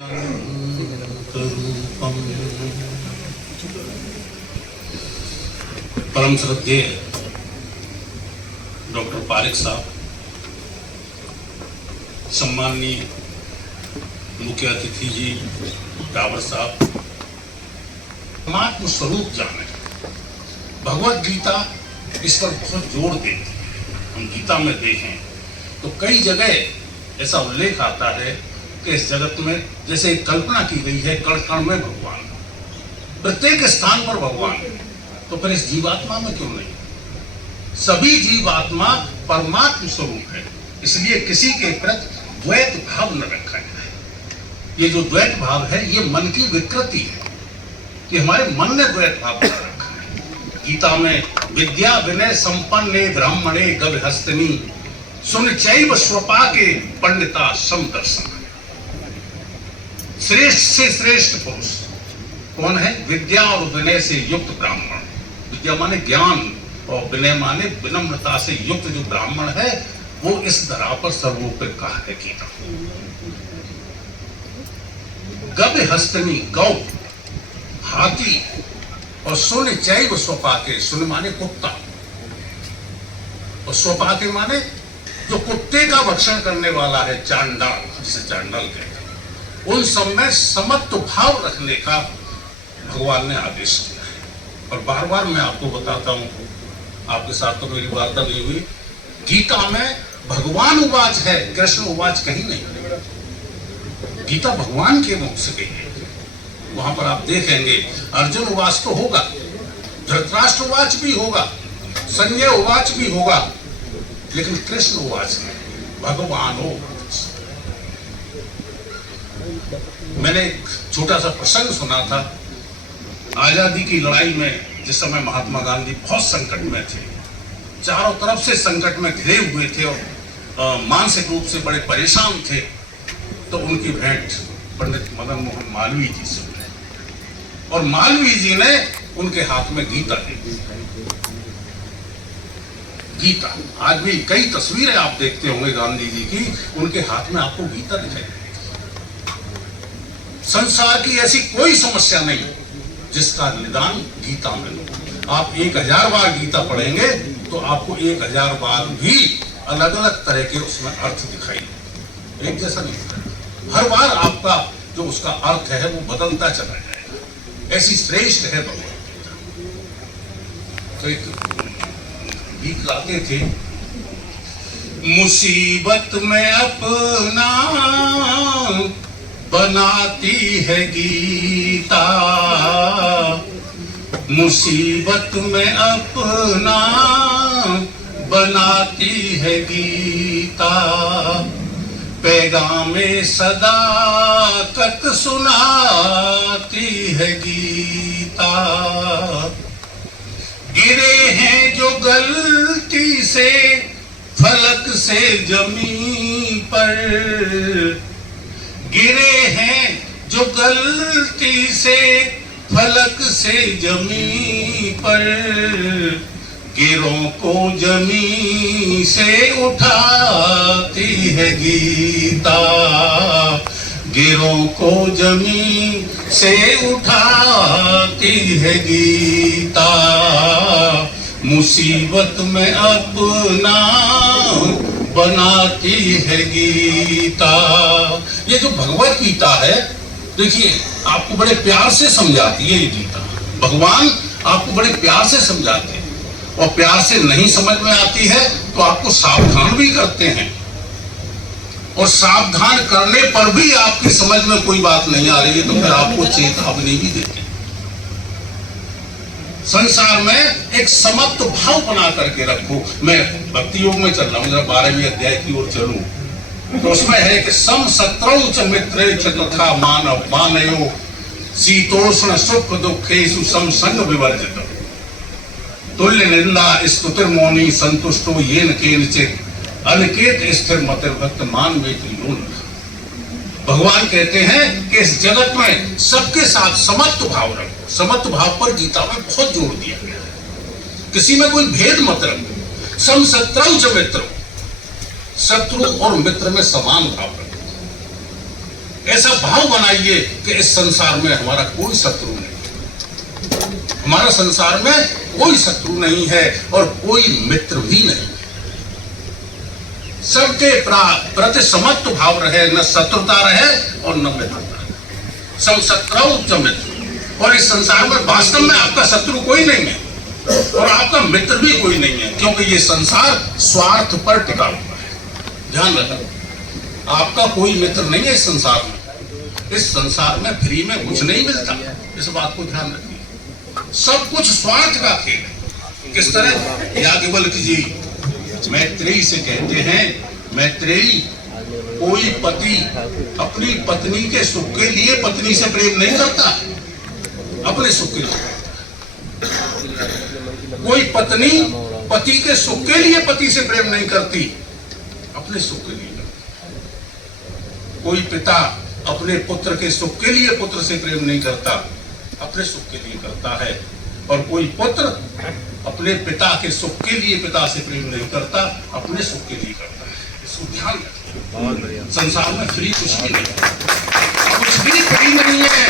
परम श्रद्धेय डॉक्टर पारिक साहब, सम्माननीय मुख्य अतिथि जी डावर साहब, परमात्मा स्वरूप जाने, भगवत गीता इस पर बहुत जोर देती है। हम गीता में देखें तो कई जगह ऐसा उल्लेख आता है कि इस जगत में जैसे एक कल्पना की गई है कण कण में भगवान, प्रत्येक स्थान पर भगवान, तो फिर इस जीवात्मा में क्यों नहीं? सभी जीवात्मा परमात्मा स्वरूप है, इसलिए किसी के प्रति द्वैत भाव न रखा जाए। ये जो द्वैत भाव है ये मन की विकृति है कि हमारे मन ने द्वैत भाव बना रखा है। गीता में विद्या विनय संपन्ने ब्राह्मणे गविहस्तिनी सुन चैव स्वपाके पंडिता समदर्शन। श्रेष्ठ से श्रेष्ठ पुरुष कौन है? विद्या और विनय से युक्त ब्राह्मण। विद्या माने ज्ञान और विनय माने विनम्रता से युक्त जो ब्राह्मण है वो इस धरा पर सर्वोपरि है। गीता गविहस्तिनी गौ हाथी और सुन चैव स्वपाके, सुन माने कुत्ता और स्वपाके माने जो कुत्ते का भक्षण करने वाला है, चांडाल, जिसे चांडाल कहते हैं। उन सब में समत्व भाव रखने का भगवान ने आदेश किया है। और बार बार मैं आपको बताता हूं, आपके साथ तो मेरी वार्ता नहीं हुई, गीता में भगवान उवाच है, कृष्ण उवाच कहीं नहीं। गीता भगवान के मुख से गई है। वहां पर आप देखेंगे अर्जुन उवाच तो होगा, धृतराष्ट्र उवाच भी होगा, संजय उवाच भी होगा, लेकिन कृष्ण उवाच नहीं, भगवान हो। मैंने एक छोटा सा प्रसंग सुना था आजादी की लड़ाई में, जिस समय महात्मा गांधी बहुत संकट में थे, चारों तरफ से संकट में घिरे हुए थे और मानसिक रूप से बड़े परेशान थे, तो उनकी भेंट पंडित मदन मोहन मालवीय जी से हुई और मालवीय जी ने उनके हाथ में गीता दी। गीता आज भी कई तस्वीरें आप देखते होंगे गांधी जी की, उनके हाथ में आपको गीता दिखाई देगी। संसार की ऐसी कोई समस्या नहीं जिसका निदान गीता में हो। आप 1000 बार गीता पढ़ेंगे तो आपको 1000 बार भी अलग अलग तरह के उसमें अर्थ दिखाई देंगे, एक जैसा नहीं होता। हर बार आपका जो उसका अर्थ है वो बदलता चला जाएगा, ऐसी श्रेष्ठ है भगवत गीता। तो एक गीत गाते थे, मुसीबत में अपना बनाती है गीता, मुसीबत में अपना बनाती है गीता, पैगामे सदाकत सुनाती है गीता, गिरे हैं जो गलती से फलक से जमीन पर, गिरे हैं जो गलती से फलक से जमीन पर, गिरों को जमीन से उठाती है गीता, गिरों को जमीन से उठाती है गीता, मुसीबत में अपना बनाती है गीता। ये जो भगवत गीता है, देखिए आपको बड़े प्यार से समझाती है ये गीता। भगवान आपको बड़े प्यार से समझाते हैं और प्यार से नहीं समझ में आती है तो आपको सावधान भी करते हैं, और सावधान करने पर भी आपकी समझ में कोई बात नहीं आ रही है तो फिर आपको चेतावनी भी देते हैं। संसार में एक समत्व भाव बना करके रखो। मैं भक्ति योग में चल रहा हूँ, जरा 12वें अध्याय की ओर चलूं तो उसमें है कि सम शत्रौ च मित्रे च तथा मानव मानयो शीतोष्ण सुख दुखेषु सम संग विवर्जित, तुल्य निंदा स्तुतिर्मौनी संतुष्टो येन केनचित् अनिकेत स्थिर मतिर्भक्त मान वेत्रियोन। भगवान कहते हैं कि इस जगत में सबके साथ समत्व भाव रखो। समत्व भाव पर गीता में बहुत जोर दिया गया है, किसी में कोई भेद मत रखो। सम शत्रौ च मित्र, शत्रु और मित्र में समान भाव रखो। ऐसा भाव बनाइए कि इस संसार में हमारा कोई शत्रु नहीं, हमारा संसार में कोई शत्रु नहीं है और कोई मित्र भी नहीं। सबके प्रति समत्व भाव रहे, न शत्रुता रहे और न मित्रता। सम शत्रु च मित्र। और इस संसार में वास्तव में आपका शत्रु कोई नहीं है और आपका मित्र भी कोई नहीं है, क्योंकि ये संसार स्वार्थ पर टिका हुआ है। ध्यान रखना, आपका कोई मित्र नहीं है इस संसार में। इस संसार में फ्री में कुछ नहीं मिलता, इस बात को ध्यान रखिए। सब कुछ स्वार्थ का खेल है। किस तरह? याज्ञवल्क्य जी मैत्रेयी से कहते हैं, मैत्रेयी, कोई पति अपनी पत्नी के सुख के लिए पत्नी से प्रेम नहीं करता, अपने सुख के लिए। कोई पत्नी पति के सुख के लिए पति से प्रेम नहीं करती, अपने सुख के लिए। कोई पिता अपने पुत्र के सुख के लिए पुत्र से प्रेम नहीं करता, अपने सुख के लिए करता है। और कोई पुत्र अपने पिता के सुख के लिए पिता से प्रेम नहीं करता, अपने सुख के लिए करता है। इसको ध्यान रखिए। संसार में फ्री कुछ भी नहीं, कुछ भी फ्री नहीं है।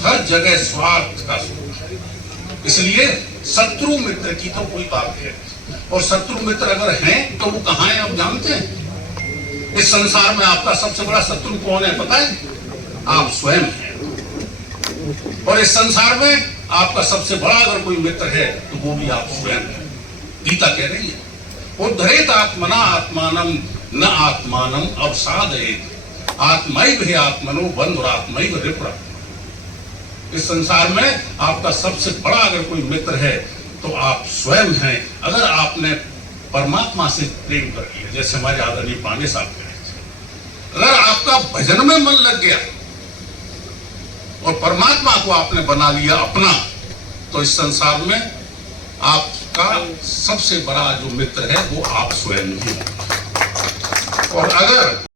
हर जगह स्वार्थ का सुख है। इसलिए शत्रु मित्र की तो कोई बात है, और शत्रु मित्र अगर हैं तो वो कहाँ है आप जानते हैं? इस संसार में आपका सबसे बड़ा शत्रु कौन है पता है? आप स्वयं हैं। और इस संसार में आपका सबसे बड़ा अगर कोई मित्र है तो वो भी आप स्वयं हैं। गीता कह रही है, उद्धरेत आत्मना आत्मानं न आत्मानं अवसादयेत आत्मैव हि आत्मनो बन्धुरात्मैव रिपुरात्मा। इस संसार में आपका सबसे बड़ा अगर कोई मित्र है तो आप स्वयं हैं। अगर आपने परमात्मा से प्रेम कर लिया, जैसे हमारे आदरणीय पांडे साहब कह रहे थे, अगर आपका भजन में मन लग गया और परमात्मा को आपने बना लिया अपना, तो इस संसार में आपका सबसे बड़ा जो मित्र है वो आप स्वयं ही। और अगर